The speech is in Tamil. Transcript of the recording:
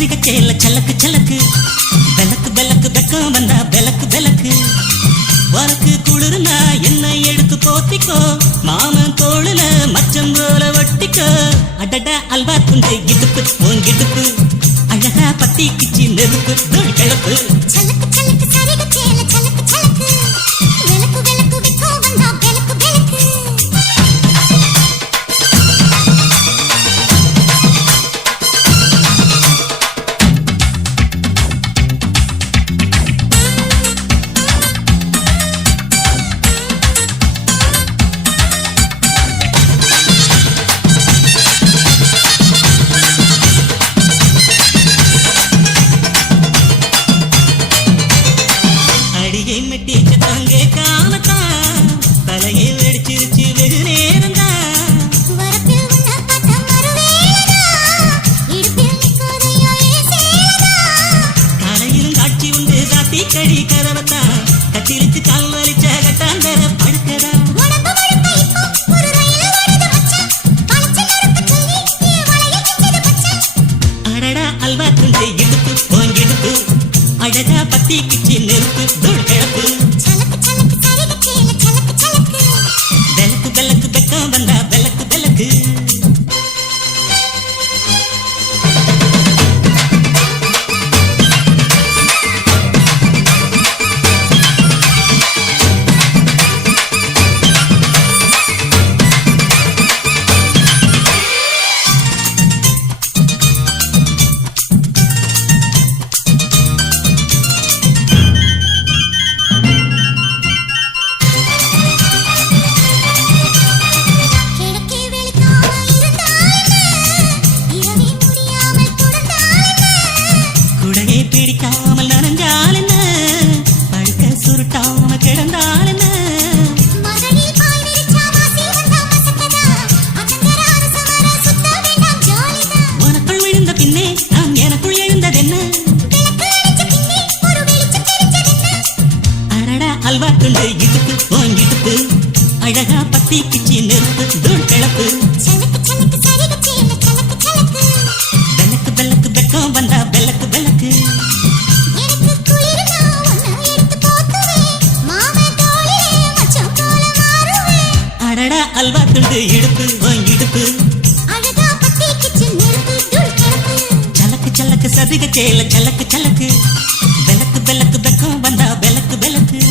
சதிக சேல சலக்கு சலக்கு பெலக்கு பெலக்கு பெக்கம் வந்தா பெலக்கு பெலக்கு வரக்கு குளிர்னா என்ன எடுத்து போத்திக்கோ மாமன் தோளுல மச்சம் போல ஒட்டிக்கோ அடடா அல்வா துண்டு இடுப்பு ஓங்கிடுப்பு அழகா பத்தி கிச்சி நெருப்பு தோல் கிளப்பு சலக்கு சலக்கு சரிக சேல சலக்கு சலக்கு வெலக்கு வெலக்கு வெக்கம் வந்தா பெலக்கு பெலக்கு அழகா பத்தி கிச்சி நெருப்பு தோல் கிளப்பு சலக்கு சலக்கு சரிக சேல சலக்கு சலக்கு பெலக்கு பெலக்கு பெக்கம் வந்தா பெலக்கு பெலக்கு பிடிக்காமல் நனைஞ்சால் என்ன படுக்க சுருட்டாம கிடந்தால் என்ன மகனி பாய் விரிச்சா வாசி வந்தா மசக்கதா அத்தங்கர அரசமர சுத்த வேண்டாம் ஜாலிதா உனக்குள் விழுந்த பின்னே நான் எனக்குள் எழுந்ததென்ன விளக்கு அணைச்ச பின்னே ஒரு வெளிச்சம் தெரிஞ்சதென்ன அடடா அல்வா துண்டு இடுப்பு ஓங்கிடுப்பு அழகா பத்தி கிச்சி நெருப்பு தோல் கிளப்பு சலக்கு சலக்கு சரிக சேல சலக்கு சலக்கு பெலக்கு பெலக்கு பெக்கம் வந்தா பெலக்கு பெலக்கு எனக்கு குளிர்னா உன்னை எடுத்து போத்துவே மாமன் தோளிலே மச்சம் போல மாறுவே அடடா அல்வா துண்டு இடுப்பு ஓங்கிடுப்பு அழகா பத்தி கிச்சி நெருப்பு தூள் கிளப்பு சலக்கு சலக்கு சதிக சேல சலக்கு சலக்கு பெலக்கு பெலக்கு பெக்கம் வந்தா பெலக்கு பெலக்கு